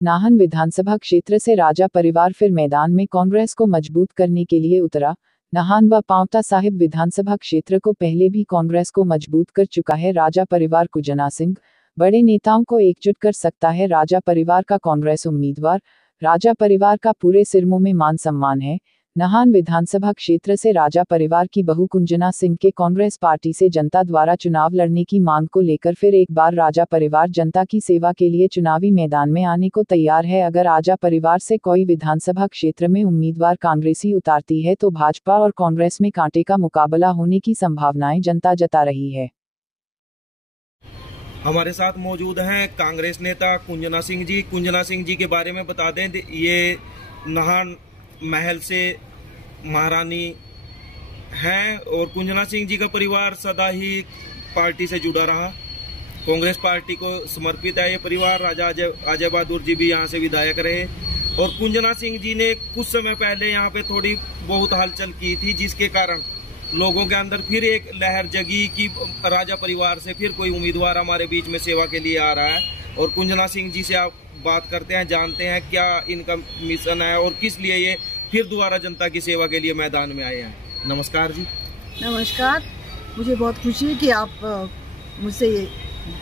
नाहन विधानसभा क्षेत्र से राजा परिवार फिर मैदान में कांग्रेस को मजबूत करने के लिए उतरा। नाहन व पांवटा साहिब विधानसभा क्षेत्र को पहले भी कांग्रेस को मजबूत कर चुका है राजा परिवार। कुंजना सिंह बड़े नेताओं को एकजुट कर सकता है राजा परिवार का कांग्रेस उम्मीदवार। राजा परिवार का पूरे सिरमौर में मान सम्मान है। नाहन विधानसभा क्षेत्र से राजा परिवार की बहू कुंजना सिंह के कांग्रेस पार्टी से जनता द्वारा चुनाव लड़ने की मांग को लेकर फिर एक बार राजा परिवार जनता की सेवा के लिए चुनावी मैदान में आने को तैयार है। अगर राजा परिवार से कोई विधानसभा क्षेत्र में उम्मीदवार कांग्रेसी उतारती है तो भाजपा और कांग्रेस में कांटे का मुकाबला होने की संभावनाएं जनता जता रही है। हमारे साथ मौजूद हैं कांग्रेस नेता कुंजना सिंह जी। कुंजना सिंह जी के बारे में बता दें, ये नाहन महल से महारानी हैं और कुंजना सिंह जी का परिवार सदा ही पार्टी से जुड़ा रहा। कांग्रेस पार्टी को समर्पित है ये परिवार। राजा अजय बहादुर जी भी यहाँ से विधायक रहे और कुंजना सिंह जी ने कुछ समय पहले यहाँ पे थोड़ी बहुत हलचल की थी, जिसके कारण लोगों के अंदर फिर एक लहर जगी कि राजा परिवार से फिर कोई उम्मीदवार हमारे बीच में सेवा के लिए आ रहा है। और कुंजना सिंह जी से आप बात करते हैं, जानते हैं क्या इनका मिशन है और किस लिए ये फिर दोबारा जनता की सेवा के लिए मैदान में आए हैं। नमस्कार जी। नमस्कार। मुझे बहुत खुशी है कि आप मुझसे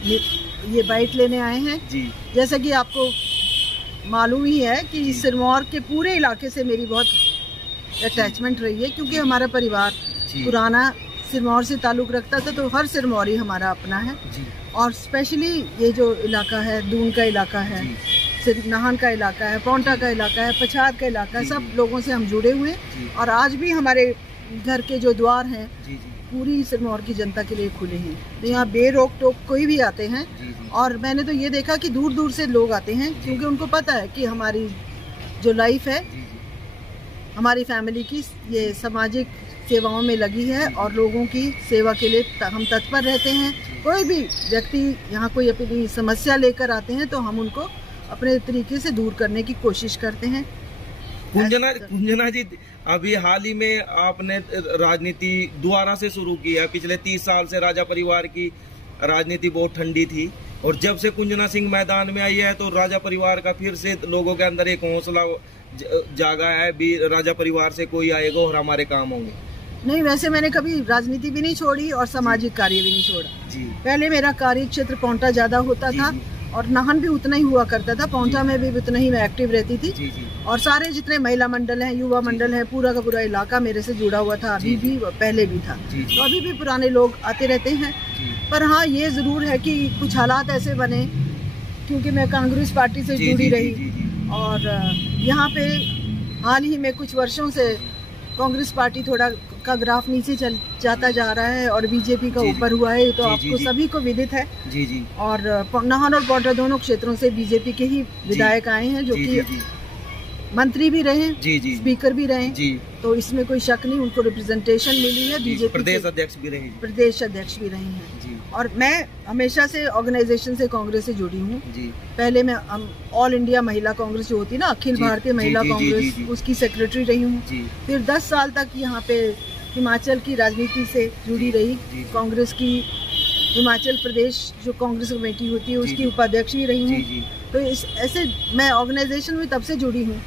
ये बाइट लेने आए हैं जी। जैसा कि आपको मालूम ही है कि सिरमौर के पूरे इलाके से मेरी बहुत अटैचमेंट रही है, क्योंकि हमारा परिवार पुराना सिरमौर से ताल्लुक़ रखता था, तो हर सिरमौरी हमारा अपना है। और स्पेशली ये जो इलाका है, दून का इलाका है, नाहन का इलाका है, पांवटा का इलाका है, पछाद का इलाका है, सब लोगों से हम जुड़े हुए हैं। और आज भी हमारे घर के जो द्वार हैं पूरी सिरमौर की जनता के लिए खुले हैं। तो यहाँ बेरोक टोक कोई भी आते हैं। और मैंने तो ये देखा कि दूर दूर से लोग आते हैं, क्योंकि उनको पता है कि हमारी जो लाइफ है, हमारी फैमिली की ये सामाजिक सेवाओं में लगी है और लोगों की सेवा के लिए हम तत्पर रहते हैं। कोई भी व्यक्ति यहाँ कोई अपनी समस्या लेकर आते हैं तो हम उनको अपने तरीके से दूर करने की कोशिश करते हैं। कुंजना जी, अभी हाल ही में आपने राजनीति दोबारा से शुरू की है। पिछले 30 साल से राजा परिवार की राजनीति बहुत ठंडी थी और जब से कुंजना सिंह मैदान में आई है तो राजा परिवार का फिर से लोगों के अंदर एक हौसला जागा है भी राजा परिवार से कोई आएगा और हमारे काम होंगे। नहीं, वैसे मैंने कभी राजनीति भी नहीं छोड़ी और सामाजिक कार्य भी नहीं छोड़ा जी। पहले मेरा कार्य क्षेत्र पांवटा ज्यादा होता था और नाहन भी उतना ही हुआ करता था। पांवटा में भी उतना ही मैं एक्टिव रहती थी। और सारे जितने महिला मंडल हैं, युवा मंडल है, पूरा का पूरा इलाका मेरे से जुड़ा हुआ था। अभी भी, पहले भी था, तो अभी भी पुराने लोग आते रहते हैं। पर हाँ, ये जरूर है कि कुछ हालात ऐसे बने, क्योंकि मैं कांग्रेस पार्टी से जुड़ी रही और यहाँ पे हाल ही में कुछ वर्षों से कांग्रेस पार्टी थोड़ा का ग्राफ नीचे जाता जा रहा है और बीजेपी का ऊपर हुआ है। तो आपको सभी को विदित है। और नाहन और पांवटा दोनों क्षेत्रों से बीजेपी के ही विधायक आए हैं, जो कि मंत्री भी रहे, स्पीकर भी रहे। तो इसमें कोई शक नहीं, उनको रिप्रेजेंटेशन मिली है। बीजेपी प्रदेश अध्यक्ष भी रहे हैं। और मैं हमेशा से ऑर्गेनाइजेशन से, कांग्रेस से जुड़ी हूँ। पहले मैं ऑल इंडिया महिला कांग्रेस जो होती है ना, अखिल भारतीय महिला कांग्रेस, उसकी सेक्रेटरी रही हूँ। फिर 10 साल तक यहाँ पे हिमाचल की राजनीति से जुड़ी रही। कांग्रेस की हिमाचल प्रदेश जो कांग्रेस कमेटी होती है उसकी उपाध्यक्ष ही रही हूँ। तो ऐसे मैं ऑर्गेनाइजेशन में तब से जुड़ी हूँ।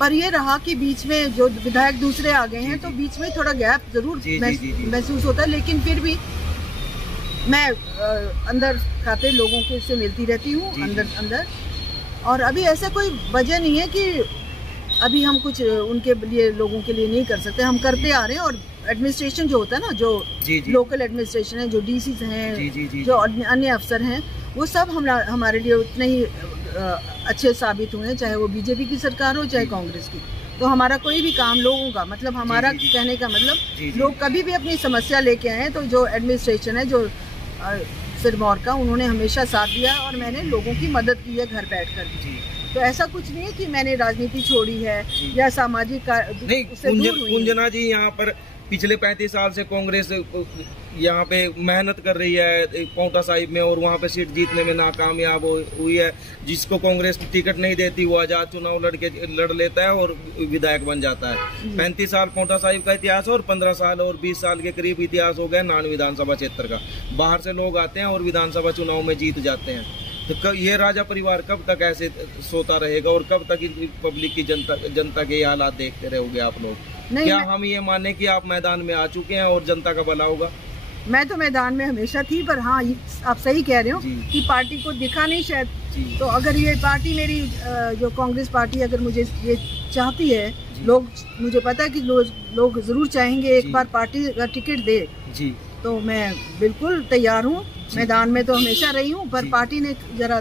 पर ये रहा कि बीच में जो विधायक दूसरे आ गए हैं तो बीच में थोड़ा गैप जरूर महसूस होता है, लेकिन फिर भी मैं अंदर खाते लोगों के से मिलती रहती हूँ अंदर। और अभी ऐसा कोई वजह नहीं है कि अभी हम कुछ उनके लिए, लोगों के लिए नहीं कर सकते। हम करते आ रहे हैं। और एडमिनिस्ट्रेशन जो होता है ना, जो लोकल एडमिनिस्ट्रेशन है, जो डीसीज हैं, जो अन्य अफसर हैं, वो सब हमारे लिए उतने ही अच्छे साबित हुए हैं, चाहे वो बीजेपी की सरकार हो चाहे कांग्रेस की। तो हमारा कोई भी काम लोगों का मतलब, हमारा कहने का मतलब, लोग कभी भी अपनी समस्या लेके आए तो जो एडमिनिस्ट्रेशन है, जो सिरमौर का, उन्होंने हमेशा साथ दिया और मैंने लोगों की मदद की है घर बैठकर। तो ऐसा कुछ नहीं है कि मैंने राजनीति छोड़ी है या सामाजिक नहीं। कुंजना जी, यहाँ पर पिछले 35 साल से कांग्रेस यहाँ पे मेहनत कर रही है पांवटा साहिब में और वहाँ पे सीट जीतने में नाकामयाब हुई है। जिसको कांग्रेस टिकट नहीं देती वो आजाद चुनाव लड़ लेता है और विधायक बन जाता है। 35 साल पांवटा साहिब का इतिहास और 15 साल और 20 साल के करीब इतिहास हो गया नाहन विधानसभा क्षेत्र का। बाहर से लोग आते हैं और विधानसभा चुनाव में जीत जाते हैं। तो ये राजा परिवार कब तक ऐसे सोता रहेगा और कब तक पब्लिक की जनता के हालात देखते रहोगे आप लोग? क्या हम ये माने कि आप मैदान में आ चुके हैं और जनता का भला होगा? मैं तो मैदान में हमेशा थी, पर हाँ आप सही कह रहे हो कि पार्टी को दिखा नहीं शायद। तो अगर ये पार्टी मेरी जो कांग्रेस पार्टी अगर मुझे ये चाहती है, लोग मुझे पता है कि लोग जरूर चाहेंगे एक बार पार्टी का टिकट दे जी, तो मैं बिल्कुल तैयार हूँ। मैदान में तो हमेशा रही हूँ, पर पार्टी ने जरा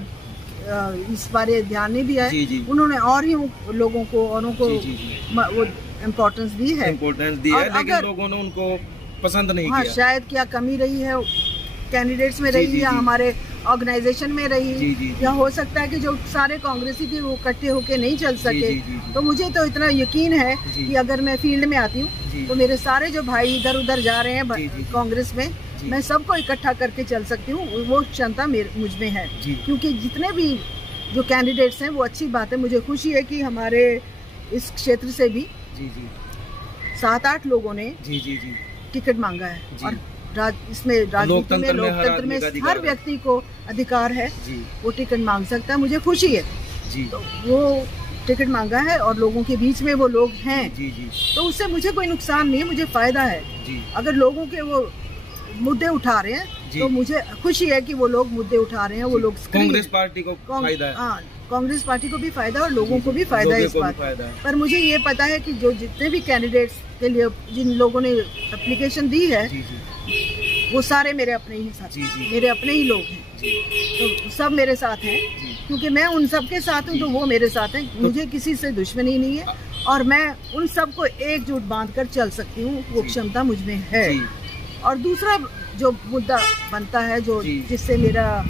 इस बारे ध्यान नहीं दिया है। उन्होंने और ही लोगों को औरों को वो इम्पोर्टेंस दी है, लेकिन लोगों ने उनको पसंद नहीं किया। शायद क्या कमी रही है कैंडिडेट्स में रही या हमारे ऑर्गेनाइजेशन में रही, या हो सकता है कि जो सारे कांग्रेसी थे वो इकट्ठे होके नहीं चल सके। तो मुझे तो इतना यकीन है कि अगर मैं फील्ड में आती हूँ तो मेरे सारे जो भाई इधर उधर जा रहे हैं कांग्रेस में, मैं सबको इकट्ठा करके चल सकती हूँ। वो क्षमता मुझ में है, क्योंकि जितने भी जो कैंडिडेट्स हैं वो अच्छी बात है। मुझे खुशी है कि हमारे इस क्षेत्र से भी 7-8 लोगों ने टिकट मांगा है, और इसमें राजनीति में लोकतंत्र में हर व्यक्ति को अधिकार है, वो टिकट मांग सकता है। मुझे खुशी है तो वो टिकट मांगा है और लोगों के बीच में वो लोग हैं, तो उससे मुझे कोई नुकसान नहीं है, मुझे फायदा है। अगर लोगों के वो मुद्दे उठा रहे हैं तो मुझे खुशी है कि वो लोग मुद्दे उठा रहे हैं। वो लोग कांग्रेस पार्टी को फायदा है, हाँ कांग्रेस पार्टी को भी फायदा और लोगों को भी फायदा है इस बात। पर मुझे ये पता है कि जो जितने भी कैंडिडेट्स के लिए जिन लोगों ने एप्लीकेशन दी है वो सारे मेरे अपने ही साथ, मेरे अपने ही लोग हैं, तो सब मेरे साथ हैं, क्योंकि मैं उन सब के साथ हूँ तो वो मेरे साथ हैं। मुझे किसी से दुश्मनी नहीं है और मैं उन सबको एकजुट बांध कर चल सकती हूँ, वो क्षमता मुझ में है। और दूसरा जो मुद्दा बनता है जो जिससे मेरा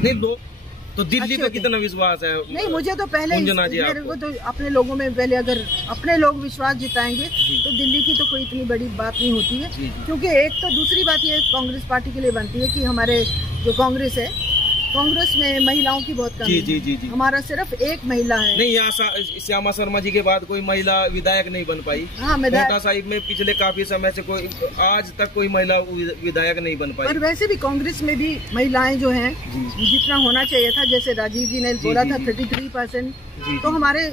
तो दिल्ली पे कितना विश्वास है? नहीं, मुझे तो पहले मेरे को तो अपने लोगों में पहले अगर अपने लोग विश्वास जिताएंगे तो दिल्ली की तो कोई इतनी बड़ी बात नहीं होती है। क्योंकि एक तो दूसरी बात ये कांग्रेस पार्टी के लिए बनती है कि हमारे जो कांग्रेस है, कांग्रेस में महिलाओं की बहुत कमी है। हमारा सिर्फ एक महिला है। नहीं, यहाँ श्यामा शर्मा जी के बाद कोई महिला विधायक नहीं बन पाई। हाँ, कोटा साहिब में पिछले काफी समय से कोई आज तक कोई महिला विधायक नहीं बन पाई। पर वैसे भी कांग्रेस में भी महिलाएं जो हैं जितना होना चाहिए था, जैसे राजीव जी ने बोला था 33%, तो हमारे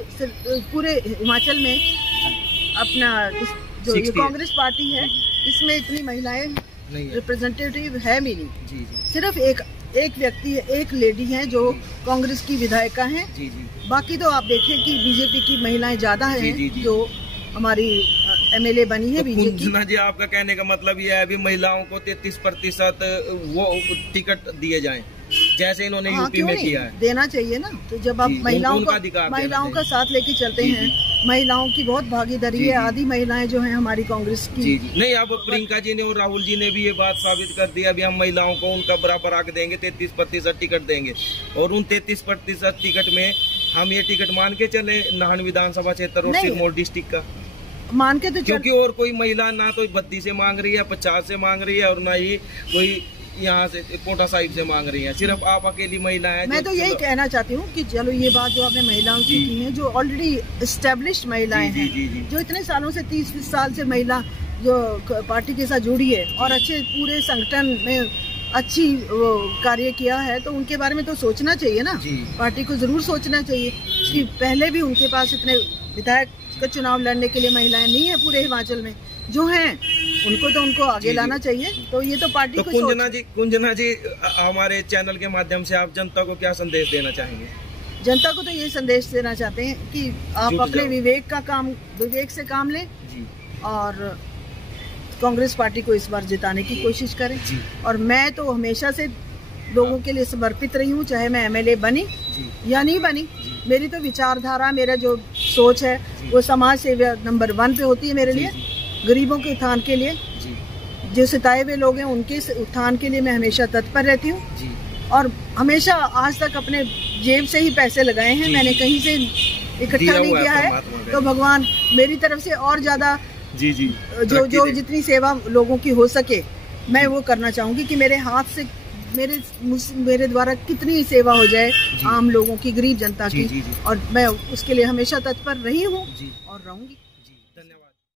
पूरे हिमाचल में अपना जो कांग्रेस पार्टी है इसमें इतनी महिलाएं रिप्रेजेंटेटिव है भी नहीं। सिर्फ एक व्यक्ति है, एक लेडी है जो कांग्रेस की विधायिका हैं। बाकी तो आप देखें कि बीजेपी की महिलाएं ज्यादा हैं जो हमारी एमएलए बनी है बीजेपी। कुंजना जी, आपका कहने का मतलब ये है अभी महिलाओं को 33% वो टिकट दिए जाएं, जैसे इन्होंने यूपी में किया है? देना चाहिए ना। तो जब आप महिलाओं का साथ लेके चलते हैं, महिलाओं की बहुत भागीदारी है। आधी महिलाएं जो हैं हमारी कांग्रेस की। नहीं, अब प्रियंका जी ने और राहुल जी ने भी ये बात साबित कर दी, अभी हम महिलाओं को उनका बराबर हक देंगे, 33% टिकट देंगे। और उन 33% टिकट में हम ये टिकट मान के चले नाहन विधानसभा क्षेत्र और सिरमौर डिस्ट्रिक्ट का मान के तो, क्योंकि और कोई महिला ना तो 32 से मांग रही है, 50 से मांग रही है, और ना ही कोई यहाँ से कोटा साहिब से मांग रही है। सिर्फ आप अकेली महिला है। मैं तो यही कहना चाहती हूँ कि चलो ये बात जो आपने महिलाओं की की है, जो ऑलरेडी एस्टेब्लिश्ड महिलाएं हैं, जो इतने सालों से 30 साल से महिला जो पार्टी के साथ जुड़ी है और अच्छे पूरे संगठन में अच्छी वो कार्य किया है, तो उनके बारे में तो सोचना चाहिए ना। पार्टी को जरूर सोचना चाहिए कि पहले भी उनके पास इतने विधायक का चुनाव लड़ने के लिए महिलाएं नहीं है पूरे हिमाचल में, जो हैं उनको आगे लाना चाहिए। तो ये तो पार्टी को कुंजना जी, हमारे चैनल के माध्यम से आप जनता को क्या संदेश देना चाहेंगे? जनता को तो ये संदेश देना चाहते हैं कि आप अपने विवेक से काम लें और कांग्रेस पार्टी को इस बार जिताने की कोशिश करें। और मैं तो हमेशा से लोगों के लिए समर्पित रही हूँ, चाहे मैं एमएलए बनी या नहीं बनी। मेरी तो विचारधारा, मेरा जो सोच है वो समाज सेवा नंबर 1 पे होती है मेरे लिए। गरीबों के उत्थान के लिए, जो सिताए हुए लोग हैं उनके उत्थान के लिए मैं हमेशा तत्पर रहती हूँ। और हमेशा आज तक अपने जेब से ही पैसे लगाए हैं, मैंने कहीं से इकट्ठा नहीं किया है। तो भगवान मेरी तरफ से और ज्यादा जो जितनी सेवा लोगों की हो सके मैं वो करना चाहूंगी कि मेरे हाथ से मेरे द्वारा कितनी सेवा हो जाए आम लोगों की, गरीब जनता की। और मैं उसके लिए हमेशा तत्पर रही हूँ और रहूंगी।